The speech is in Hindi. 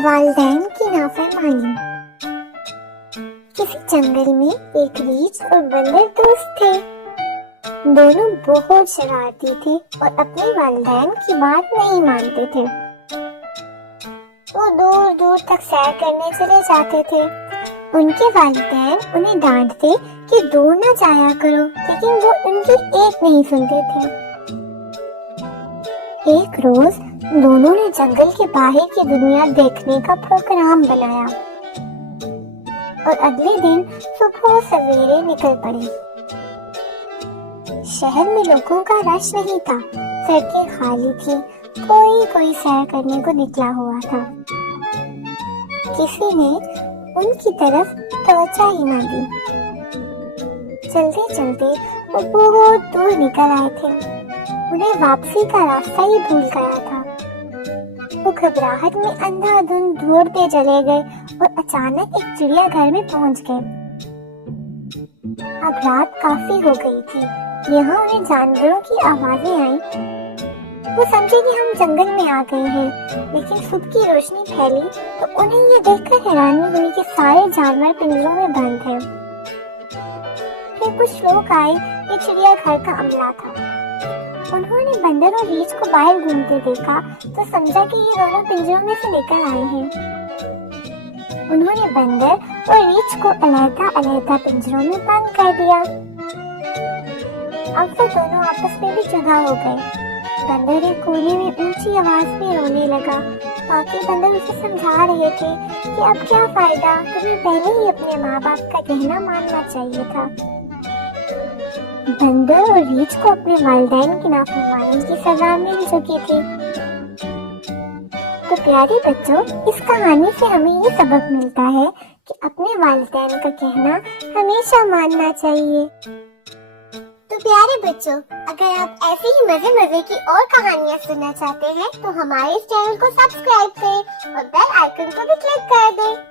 वालिदैन की नाफरमानी। किसी जंगल में एक रीछ और बंदर दोस्त थे। दोनों बहुत शरारती थे और अपने वालिदैन की बात नहीं मानते थे। वो दूर दूर तक सैर करने चले जाते थे। उनके वालिदैन उन्हें डांटते कि दूर न जाया करो, लेकिन वो उनकी एक नहीं सुनते थे। एक रोज दोनों ने जंगल के बाहर की दुनिया देखने का प्रोग्राम बनाया और अगले दिन सुबह सवेरे निकल पड़े। शहर में लोगों का रश नहीं था, सड़कें खाली थी, कोई सैर करने को निकला हुआ था। किसी ने उनकी तरफ तवज्जो ही ना दी। चलते चलते वो बहुत दूर निकल आए थे। उन्हें वापसी का रास्ता ही भूल गया था। वो घबराहट में अंधाधुंध दौड़ते चले गए और अचानक एक चिड़ियाघर में पहुंच गए। अब रात काफी हो गई थी। यहाँ उन्हें जानवरों की आवाजें आई। वो समझे कि हम जंगल में आ गए हैं, लेकिन सुबह की रोशनी फैली तो उन्हें यह देखकर हैरानी हुई कि सारे जानवर पिंजरों में बंद हैं। फिर कुछ लोग आए। ये चिड़ियाघर का अमला था। उन्होंने बंदर और रीछ को बाहर घूमते देखा तो समझा कि ये दोनों पिंजरों में से निकल आए हैं। उन्होंने बंदर और रीछ को अलग-अलग पिंजरों में बंद कर दिया। अब वो दोनों आपस में भी जुदा हो गए। बंदर एक कोने में ऊंची आवाज में रोने लगा। बाकी बंदर उसे समझा रहे थे कि अब क्या फायदा, तुम्हें पहले ही अपने माँ बाप का कहना मानना चाहिए था। बंदर और रीछ को अपने वालिदैन की नाफरमानी की सजा मिल चुकी थी। तो प्यारे बच्चों, इस कहानी से हमें ये सबक मिलता है कि अपने वालिदैन का कहना हमेशा मानना चाहिए। तो प्यारे बच्चों, अगर आप ऐसे ही मजे की और कहानियाँ सुनना चाहते हैं तो हमारे इस चैनल को सब्सक्राइब करें और बेल आइकन को भी क्लिक कर दें।